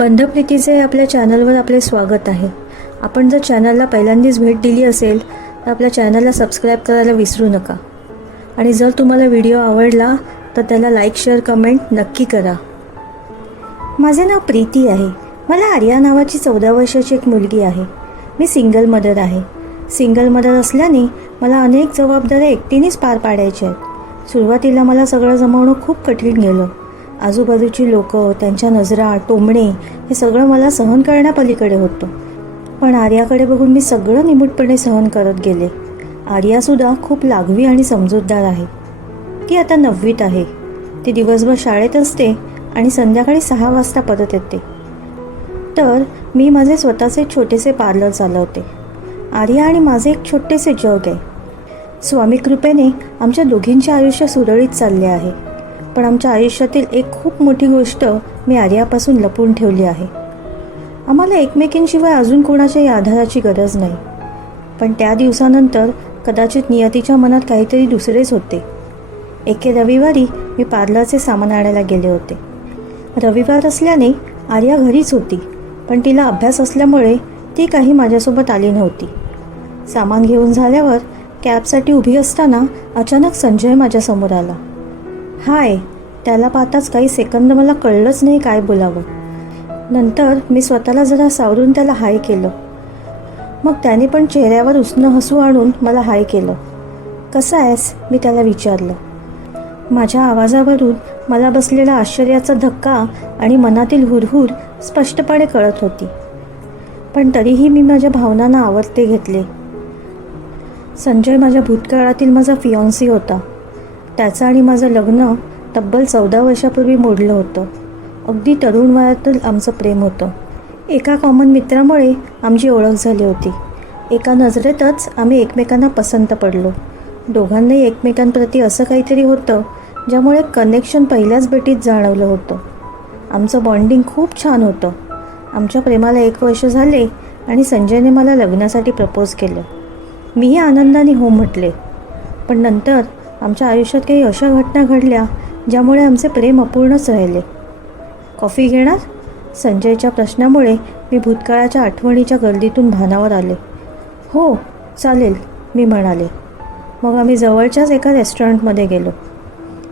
बंधप्रीतीचे आपल्या चॅनलवर आपले स्वागत आहे. आपण जर चॅनलला पहिल्यांदाच भेट दिली असेल तर आपल्या चॅनलला सबस्क्राईब करायला विसरू नका. आणि जर तुम्हाला व्हिडिओ आवडला तर त्याला लाईक शेअर कमेंट नक्की करा. माझे नाव प्रीती आहे. मला आर्या नावाची चौदा वर्षाची एक मुलगी आहे. मी सिंगल मदर आहे. सिंगल मदर असल्याने मला अनेक जबाबदाऱ्या एकटीनेच पार पाडायच्या आहेत. सुरुवातीला मला सगळं जमवणं खूप कठीण गेलं. आजूबाजूची लोकं त्यांच्या नजरा टोमणे हे सगळं मला सहन करण्यापलीकडे होतं. पण आर्याकडे बघून मी सगळं निमूटपणे सहन करत गेले. आर्यासुद्धा खूप लागवी आणि समजूतदार आहे. ती आता नववीत आहे. ती दिवसभर शाळेत असते आणि संध्याकाळी सहा वाजता परत येते. तर मी माझे स्वतःचे छोटेसे पार्लर चालवते. आर्या आणि माझे एक छोटेसे जग आहे. स्वामी कृपेने आमच्या दोघींचे आयुष्य सुरळीत चालले आहे. पण आमच्या आयुष्यातील एक खूप मोठी गोष्ट मी आर्यापासून लपवून ठेवली आहे. आम्हाला एकमेकींशिवाय अजून कोणाच्याही आधाराची गरज नाही. पण त्या दिवसानंतर कदाचित नियतीच्या मनात काहीतरी दुसरेच होते. एके रविवारी मी पार्लरचे सामान आणायला गेले होते. रविवार असल्याने आर्या घरीच होती पण तिला अभ्यास असल्यामुळे ती काही माझ्यासोबत आली नव्हती. सामान घेऊन झाल्यावर कॅबसाठी उभी असताना अचानक संजय माझ्यासमोर आला. हाय त्याला पाहताच काही सेकंद मला कळलंच नाही काय बोलावं. नंतर मी स्वतःला जरा सावरून त्याला हाय केलं. मग त्याने पण चेहऱ्यावर उसणं हसू आणून मला हाय केलं. कसं आहेस? मी त्याला विचारलं. माझ्या आवाजावरून मला बसलेला आश्चर्याचा धक्का आणि मनातील हुरहुर स्पष्टपणे कळत होती. पण तरीही मी माझ्या भावनांना आवडते घेतले. संजय माझ्या भूतकाळातील माझा फियॉन्सी होता. त्याचं आणि माझं लग्न तब्बल चौदा वर्षापूर्वी मोडलं होतं. अगदी तरुण वयातून आमचं प्रेम होतं. एका कॉमन मित्रामुळे आमची ओळख झाली होती. एका नजरेतच आम्ही एकमेकांना पसंत पडलो. दोघांनाही एकमेकांप्रती असं काहीतरी होतं ज्यामुळे कनेक्शन पहिल्याच भेटीत जाणवलं होतं. आमचं बॉन्डिंग खूप छान होतं. आमच्या प्रेमाला एक वर्ष झाले आणि संजयने मला लग्नासाठी प्रपोज केलं. मीही आनंदाने हो म्हटले. पण नंतर आमच्या आयुष्यात काही अशा घटना घडल्या ज्यामुळे आमचे प्रेम अपूर्णच राहिले. कॉफी घेणार? संजयच्या प्रश्नामुळे मी भूतकाळाच्या आठवणीच्या गर्दीतून भानावर आले. हो चालेल मी म्हणाले. मग आम्ही जवळच्याच एका रेस्टॉरंटमध्ये गेलो.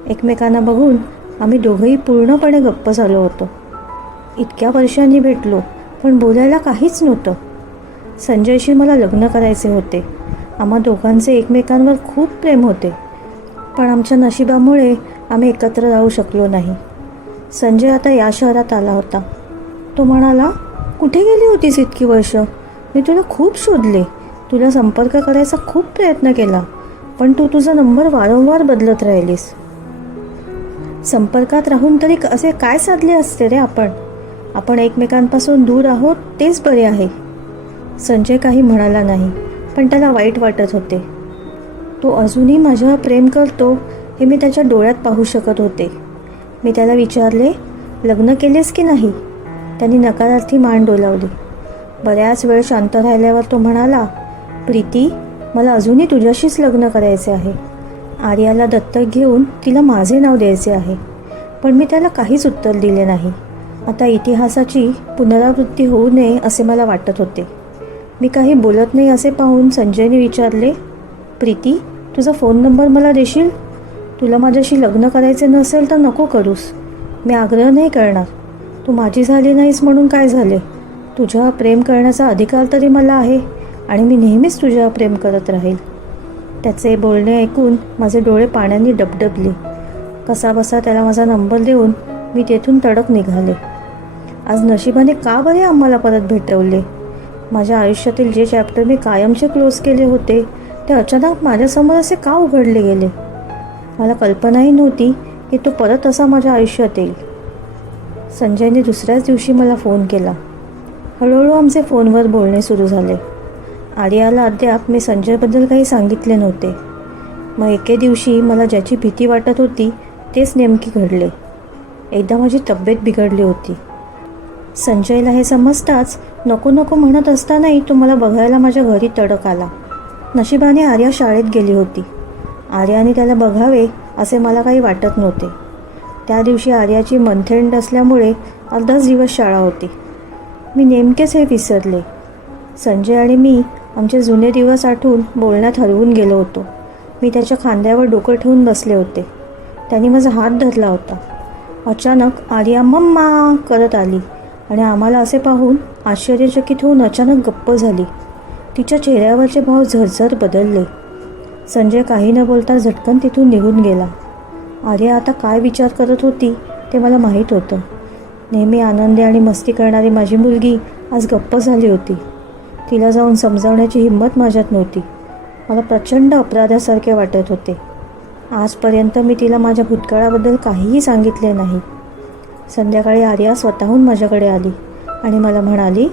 एकमेकांना बघून आम्ही दोघंही पूर्णपणे गप्प झालो होतो. इतक्या वर्षांनी भेटलो पण बोलायला काहीच नव्हतं. संजयशी मला लग्न करायचे होते. आम्हा दोघांचे एकमेकांवर खूप प्रेम होते. पण आमच्या नशिबामुळे आम्ही एकत्र राहू शकलो नाही. संजय आता या शहरात आला होता. तो म्हणाला कुठे गेली होतीस इतकी वर्ष? मी तुला खूप शोधले. तुला संपर्क करायचा खूप प्रयत्न केला पण तू तुझा नंबर वारंवार बदलत राहिलीस. संपर्कात राहून तरी असे काय साधले असते रे आपण? आपण एकमेकांपासून दूर आहोत तेच बरे आहे. संजय काही म्हणाला नाही पण त्याला वाईट वाटत होते. तो अजूनही माझ्यावर प्रेम करतो हे मी त्याच्या डोळ्यात पाहू शकत होते. मी त्याला विचारले लग्न केलेस की नाही? त्यांनी नकारार्थी मान डोलावली. बऱ्याच वेळ शांत राहिल्यावर तो म्हणाला प्रीती मला अजूनही तुझ्याशीच लग्न करायचे आहे. आर्याला दत्तक घेऊन तिला माझे नाव द्यायचे आहे. पण मी त्याला काहीच उत्तर दिले नाही. आता इतिहासाची पुनरावृत्ती होऊ नये असे मला वाटत होते. मी काही बोलत नाही असे पाहून संजयने विचारले प्रीती तुझा फोन नंबर मला देशील? तुला माझ्याशी लग्न करायचे नसेल तर नको करूस. मी आग्रह नाही करणार. तू माझी झाली नाहीस म्हणून काय झाले? तुझ्या प्रेम करण्याचा अधिकार तरी मला आहे आणि मी नेहमीच तुझ्या प्रेम करत राहील. त्याचे बोलणे ऐकून माझे डोळे पाण्याने डबडबले. कसाबसा त्याला माझा नंबर देऊन मी तेथून तडक निघाले. आज नशिबाने का बरे आम्हाला परत भेटवले? माझ्या आयुष्यातील जे चॅप्टर मी कायमचे क्लोज केले होते ते अचानक माझ्यासमोर असे का उघडले गेले? मला कल्पनाही नव्हती की तो परत असा माझ्या आयुष्यात येईल. संजयने दुसऱ्याच दिवशी मला फोन केला. हळूहळू आमचे फोनवर बोलणे सुरू झाले. आर्याला अद्याप मी संजयबद्दल काही सांगितले नव्हते. मग एके दिवशी मला ज्याची भीती वाटत होती तेच नेमकी घडले. एकदा माझी तब्येत बिघडली होती. संजयला हे समजताच नको नको म्हणत असतानाही तो मला बघायला माझ्या घरी तडक आला. नशिबाने आर्या शाळेत गेली होती. आर्याने त्याला बघावे असे मला काही वाटत नव्हते. त्या दिवशी आर्याची मंथेंड असल्यामुळे अर्धाच दिवस शाळा होती. मी नेमकेच हे विसरले. संजय आणि मी आमचे जुने दिवस आठवून बोलण्यात हरवून गेलो होतो. मी त्याच्या खांद्यावर डोकं ठेवून बसले होते. त्यांनी माझा हात धरला होता. अचानक आर्या मम्मा करत आली आणि आम्हाला असे पाहून आश्चर्यचकित होऊन अचानक गप्प झाली. तिच्या चेहऱ्यावरचे भाव झरझर बदलले. संजय काही न बोलता झटकन तिथून निघून गेला. आर्या आता काय विचार करत होती ते मला माहीत होतं. नेहमी आनंदी आणि मस्ती करणारी माझी मुलगी आज गप्प झाली होती. तिला जाऊन समजावण्याची हिंमत माझ्यात नव्हती. मला प्रचंड अपराधासारखे वाटत होते. आजपर्यंत मी तिला माझ्या भूतकाळाबद्दल काहीही सांगितले नाही. संध्याकाळी आर्या स्वतःहून माझ्याकडे आली आणि मला म्हणाली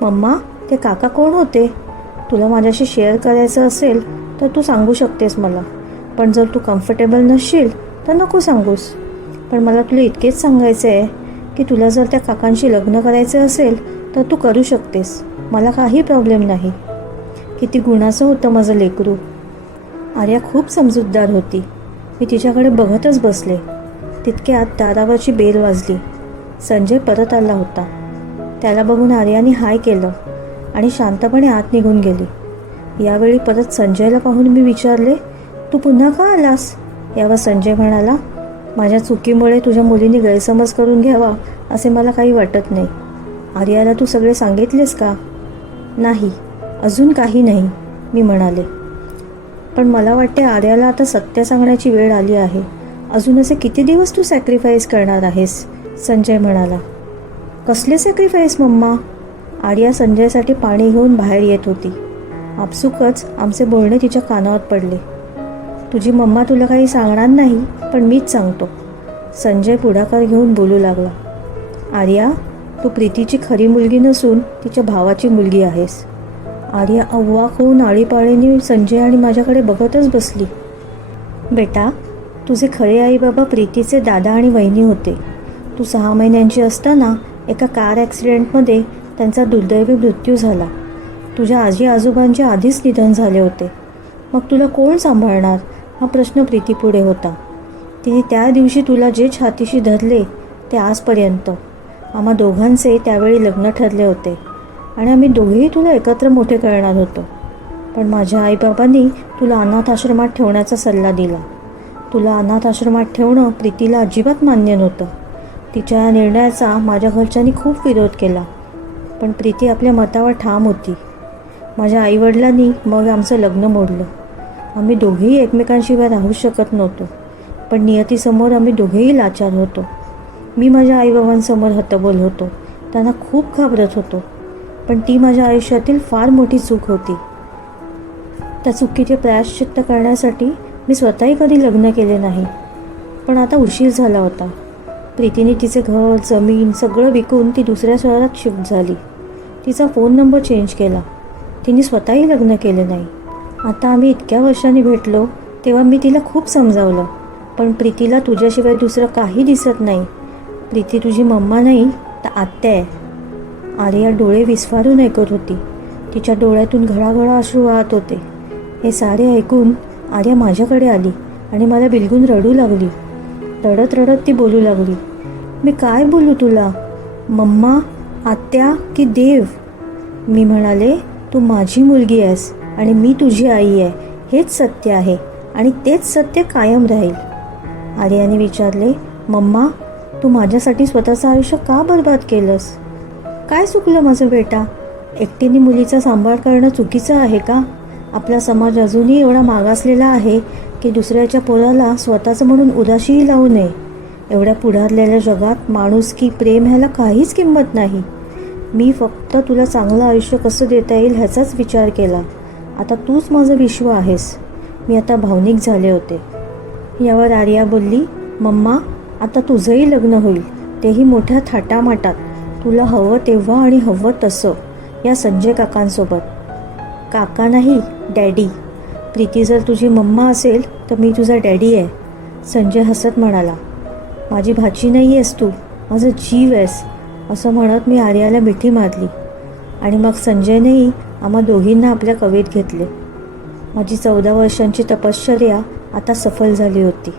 मम्मा ते काका कोण होते? तुला माझ्याशी शेअर करायचं असेल तर तू सांगू शकतेस मला. पण जर तू कम्फर्टेबल नसशील तर नको सांगूस. पण मला तुला इतकेच सांगायचं आहे की तुला जर त्या काकांशी लग्न करायचं असेल तर तू करू शकतेस. मला काही प्रॉब्लेम नाही. किती गुणाचं होतं माझं लेकरू. आर्या खूप समजूतदार होती. मी तिच्याकडे बघतच बसले. तितक्यात दारावरची बेल वाजली. संजय परत आला होता. त्याला बघून आर्याने हाय केलं. आणि शांतपणे आत निघून गेली. यावेळी परत संजयला पाहून मी विचारले तू पुन्हा का आलास? यावर संजय म्हणाला माझ्या चुकीमुळे तुझ्या मुलीने गैरसमज करून घ्यावा असे मला काही वाटत नाही. आर्याला तू सगळे सांगितलेस का? नाही अजून काही नाही मी म्हणाले. पण मला वाटते आर्याला आता सत्य सांगण्याची वेळ आली आहे. अजून असे किती दिवस तू सॅक्रिफाईस करणार आहेस? संजय म्हणाला. कसले सॅक्रिफाईस मम्मा? आर्या संजयसाठी पाणी घेऊन बाहेर येत होती. आपसुकच आमचे बोलणे तिच्या कानावर पडले. तुझी मम्मा तुला काही सांगणार नाही पण मीच सांगतो. संजय पुढाकार घेऊन बोलू लागला. आर्या तू प्रीतीची खरी मुलगी नसून तिच्या भावाची मुलगी आहेस. आर्या अव्वाक होऊन आळीपाळीने संजय आणि माझ्याकडे बघतच बसली. बेटा तुझे खरे आई बाबा प्रीतीचे दादा आणि वहिनी होते. तू सहा महिन्यांची असताना एका कार ॲक्सिडेंटमध्ये त्यांचा दुर्दैवी मृत्यू झाला. तुझ्या आजी आजोबांचे आधीच निधन झाले होते. मग तुला कोण सांभाळणार? हा प्रश्न प्रीतीपुढे होता. तिने त्या दिवशी तुला जे छातीशी धरले ते आजपर्यंत. आम्हा दोघांचे त्यावेळी लग्न ठरले होते. आणि आम्ही दोघेही तुला एकत्र मोठे करणार होतो. पण माझ्या आईबाबांनी तुला अनाथाश्रमात ठेवण्याचा सल्ला दिला. तुला अनाथाश्रमात ठेवणं प्रीतीला अजिबात मान्य नव्हतं. तिच्या या निर्णयाचा माझ्या घरच्यांनी खूप विरोध केला. पण प्रीती आपल्या मतावर ठाम होती. माझ्या आईवडिलांनी मग आमचं लग्न मोडलं. आम्ही दोघेही एकमेकांशिवाय राहू शकत नव्हतो पण नियतीसमोर आम्ही दोघेही लाचार होतो. मी माझ्या आईबाबांसमोर हतबल होतो त्यांना खूप घाबरत होतो पण ती माझ्या आयुष्यातील फार मोठी चूक होती. त्या चुकीचे प्रायश्चित्त करण्यासाठी मी स्वतःही कधी लग्न केले नाही पण आता उशीर झाला होता. प्रीतीने तिचे घर जमीन सगळं विकून ती दुसऱ्या शहरात शिफ्ट झाली. तिचा फोन नंबर चेंज केला. तिने स्वतःही लग्न केले नाही. आता आम्ही इतक्या वर्षांनी भेटलो तेव्हा मी तिला खूप समजावलं. पण प्रीतीला तुझ्याशिवाय दुसरं काही दिसत नाही. प्रीती तुझी मम्मा नाही तर आत्या आहे. आर्या डोळे विस्फारून ऐकत होती. तिच्या डोळ्यातून घळाघळा अश्रू वाहत होते. हे सारे ऐकून आर्या माझ्याकडे आली आणि मला बिलगून रडू लागली. रडत रडत ती बोलू लागली. मी काय बोलू तुला? मम्मा आत्या की देव? मी म्हणाले तू माझी मुलगी आहेस आणि मी तुझी आई आहे. हेच सत्य आहे आणि तेच सत्य कायम राहील. आर्याने विचारले मम्मा तू माझ्यासाठी स्वतःचं आयुष्य का बर्बाद केलंस? काय चुकलं माझं बेटा? एकटीने मुलीचा सांभाळ करणं चुकीचं आहे का? आपला समाज अजूनही एवढा मागासलेला आहे की दुसऱ्याच्या पोराला स्वतःचं म्हणून उदाशीही लावू नये. एवढ्या पुढारलेल्या जगात माणूस की प्रेम ह्याला काहीच किंमत नाही. मी फक्त तुला चांगलं आयुष्य कसं देता येईल ह्याचाच विचार केला. आता तूच माझं विश्व आहेस. मी आता भावनिक झाले होते. यावर आर्या बोलली मम्मा आता तुझंही लग्न होईल. तेही मोठ्या थाटामाटात. तुला हवं तेव्हा आणि हवं तसं. या संजय काकांसोबत. काका नाही डॅडी. प्रीती जर तुझी मम्मा असेल तर मी तुझा डॅडी आहे संजय हसत म्हणाला. माझी भाची नाही आहेस तू. माझं जीव आहेस असं म्हणत मी आर्याला मिठी मारली. आणि मग संजयनेही आम्हा दोघींना आपल्या कवेत घेतले. माझी चौदा वर्षांची तपश्चर्या आता सफल झाली होती.